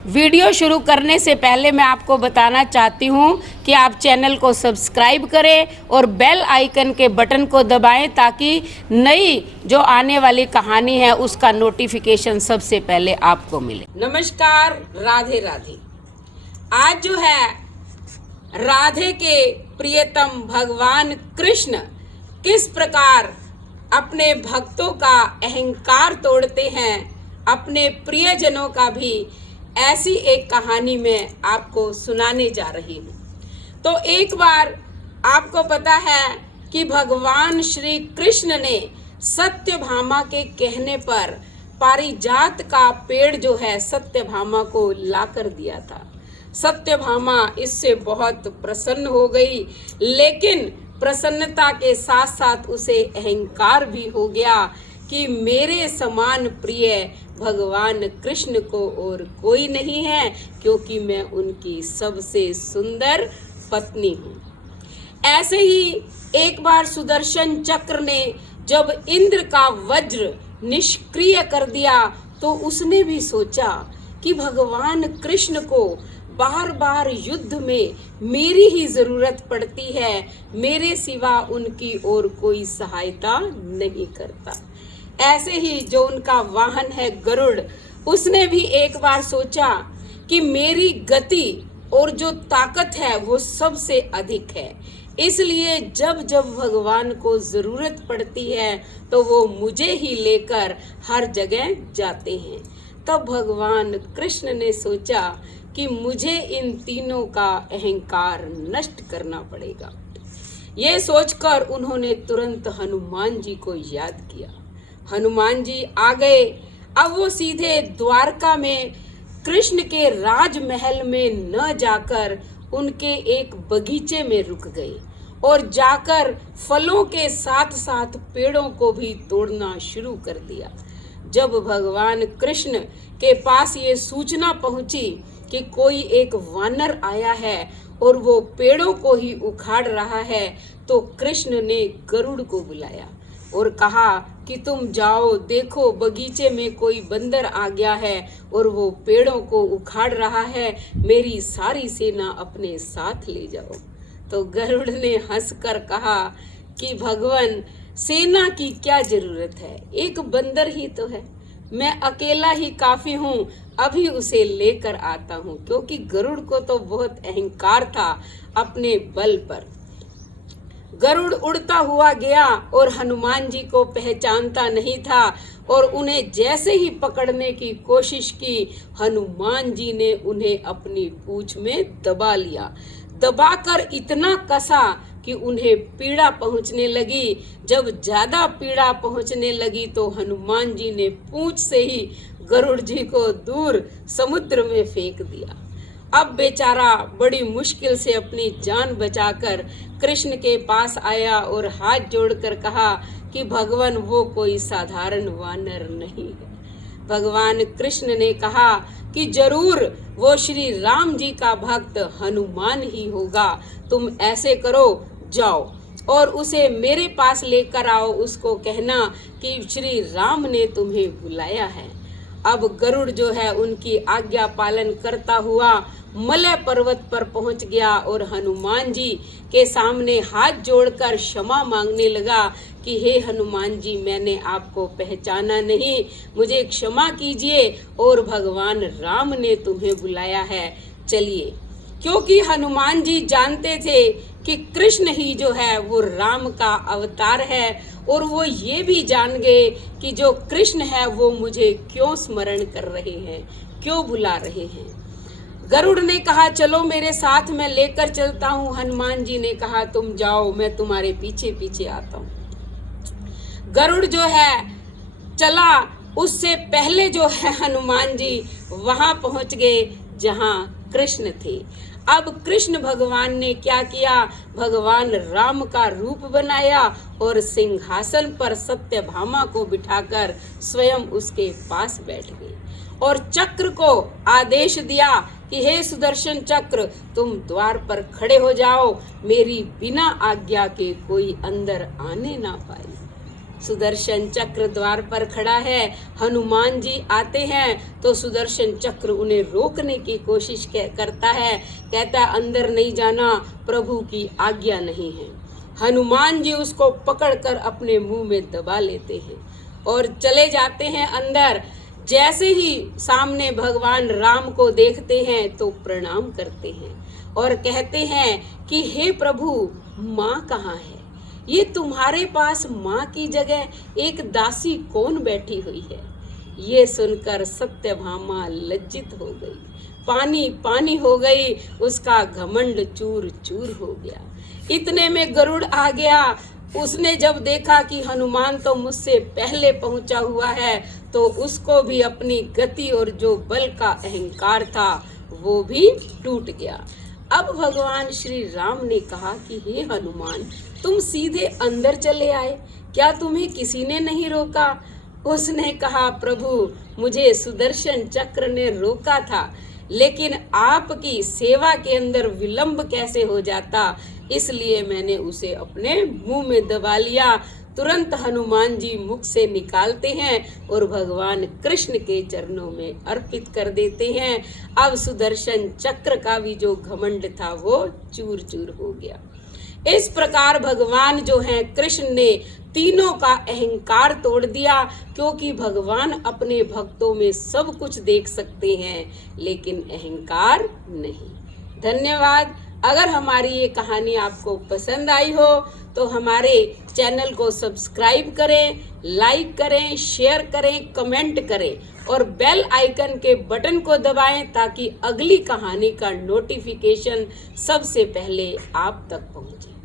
Video शुरू करने से पहले मैं आपको बताना चाहती हूँ कि आप चैनल को सब्सक्राइब करें और बेल आइकन के बटन को दबाएं ताकि नई जो आने वाली कहानी है उसका नोटिफिकेशन सबसे पहले आपको मिले। नमस्कार, राधे राधे। आज जो है राधे के प्रियतम भगवान कृष्ण किस प्रकार अपने भक्तों का अहंकार तोड़ते हैं, अपने प्रियजनों का भी, ऐसी एक कहानी मैं आपको सुनाने जा रही हूँ। तो एक बार आपको पता है कि भगवान श्री कृष्ण ने सत्यभामा के कहने पर पारिजात का पेड़ जो है सत्यभामा को ला कर दिया था। सत्यभामा इससे बहुत प्रसन्न हो गई, लेकिन प्रसन्नता के साथ साथ उसे अहंकार भी हो गया कि मेरे समान प्रिय भगवान कृष्ण को और कोई नहीं है, क्योंकि मैं उनकी सबसे सुंदर पत्नी हूँ। ऐसे ही एक बार सुदर्शन चक्र ने जब इंद्र का वज्र निष्क्रिय कर दिया तो उसने भी सोचा कि भगवान कृष्ण को बार बार युद्ध में मेरी ही जरूरत पड़ती है, मेरे सिवा उनकी और कोई सहायता नहीं करता। ऐसे ही जो उनका वाहन है गरुड़, उसने भी एक बार सोचा कि मेरी गति और जो ताकत है वो सबसे अधिक है, इसलिए जब जब भगवान को जरूरत पड़ती है तो वो मुझे ही लेकर हर जगह जाते हैं। तब भगवान कृष्ण ने सोचा कि मुझे इन तीनों का अहंकार नष्ट करना पड़ेगा। ये सोचकर उन्होंने तुरंत हनुमान जी को याद किया। हनुमान जी आ गए। अब वो सीधे द्वारका में कृष्ण के राजमहल में न जाकर उनके एक बगीचे में रुक गए और जाकर फलों के साथ साथ पेड़ों को भी तोड़ना शुरू कर दिया। जब भगवान कृष्ण के पास ये सूचना पहुंची कि कोई एक वानर आया है और वो पेड़ों को ही उखाड़ रहा है, तो कृष्ण ने गरुड़ को बुलाया और कहा कि तुम जाओ, देखो बगीचे में कोई बंदर आ गया है और वो पेड़ों को उखाड़ रहा है, मेरी सारी सेना अपने साथ ले जाओ। तो गरुड़ ने हंसकर कहा कि भगवान, सेना की क्या जरूरत है, एक बंदर ही तो है, मैं अकेला ही काफी हूँ, अभी उसे लेकर आता हूँ। क्योंकि गरुड़ को तो बहुत अहंकार था अपने बल पर। गरुड़ उड़ता हुआ गया और हनुमान जी को पहचानता नहीं था और उन्हें जैसे ही पकड़ने की कोशिश की, हनुमान जी ने उन्हें अपनी पूंछ में दबा लिया। दबाकर इतना कसा कि उन्हें पीड़ा पहुंचने लगी। जब ज्यादा पीड़ा पहुंचने लगी तो हनुमान जी ने पूंछ से ही गरुड़ जी को दूर समुद्र में फेंक दिया। अब बेचारा बड़ी मुश्किल से अपनी जान बचाकर कृष्ण के पास आया और हाथ जोड़कर कहा कि भगवान, वो कोई साधारण वानर नहीं है। भगवान कृष्ण ने कहा कि जरूर वो श्री राम जी का भक्त हनुमान ही होगा। तुम ऐसे करो, जाओ और उसे मेरे पास लेकर आओ, उसको कहना कि श्री राम ने तुम्हें बुलाया है। अब गरुड़ जो है उनकी आज्ञा पालन करता हुआ मलय पर्वत पर पहुंच गया और हनुमान जी के सामने हाथ जोड़कर क्षमा मांगने लगा कि हे हनुमान जी, मैंने आपको पहचाना नहीं, मुझे क्षमा कीजिए और भगवान राम ने तुम्हें बुलाया है, चलिए। क्योंकि हनुमान जी जानते थे कि कृष्ण ही जो है वो राम का अवतार है और वो ये भी जान गए कि जो कृष्ण है वो मुझे क्यों स्मरण कर रहे हैं, क्यों बुला रहे हैं। गरुड़ ने कहा चलो मेरे साथ, मैं लेकर चलता हूँ। हनुमान जी ने कहा तुम जाओ, मैं तुम्हारे पीछे पीछे आता हूँ। गरुड़ जो है चला, उससे पहले जो है हनुमान जी वहां पहुंच गए जहां कृष्ण थे। अब कृष्ण भगवान ने क्या किया, भगवान राम का रूप बनाया और सिंहासन पर सत्यभामा को बिठाकर स्वयं उसके पास बैठ गए और चक्र को आदेश दिया कि हे सुदर्शन चक्र, तुम द्वार पर खड़े हो जाओ, मेरी बिना आज्ञा के कोई अंदर आने ना पाए। सुदर्शन चक्र द्वार पर खड़ा है। हनुमान जी आते हैं तो सुदर्शन चक्र उन्हें रोकने की कोशिश करता है, कहता है अंदर नहीं जाना, प्रभु की आज्ञा नहीं है। हनुमान जी उसको पकड़कर अपने मुंह में दबा लेते हैं और चले जाते हैं अंदर। जैसे ही सामने भगवान राम को देखते हैं तो प्रणाम करते हैं और कहते हैं कि हे प्रभु, माँ कहाँ है? ये तुम्हारे पास माँ की जगह एक दासी कौन बैठी हुई है? ये सुनकर सत्यभामा लज्जित हो गई, पानी पानी हो गई, उसका घमंड चूर चूर हो गया। इतने में गरुड़ आ गया। उसने जब देखा कि हनुमान तो मुझसे पहले पहुंचा हुआ है तो उसको भी अपनी गति और जो बल का अहंकार था वो भी टूट गया। अब भगवान श्री राम ने कहा कि हे हनुमान, तुम सीधे अंदर चले आए, क्या तुम्हें किसी ने नहीं रोका? उसने कहा प्रभु, मुझे सुदर्शन चक्र ने रोका था, लेकिन आपकी सेवा के अंदर विलंब कैसे हो जाता, इसलिए मैंने उसे अपने मुंह में दबा लिया। तुरंत हनुमान जी मुख से निकालते हैं और भगवान कृष्ण के चरणों में अर्पित कर देते हैं। अब सुदर्शन चक्र का भी जो घमंड था वो चूर चूर हो गया। इस प्रकार भगवान जो हैं कृष्ण ने तीनों का अहंकार तोड़ दिया, क्योंकि भगवान अपने भक्तों में सब कुछ देख सकते हैं लेकिन अहंकार नहीं। धन्यवाद। अगर हमारी ये कहानी आपको पसंद आई हो तो हमारे चैनल को सब्सक्राइब करें, लाइक करें, शेयर करें, कमेंट करें और बेल आइकन के बटन को दबाएं ताकि अगली कहानी का नोटिफिकेशन सबसे पहले आप तक पहुंचे।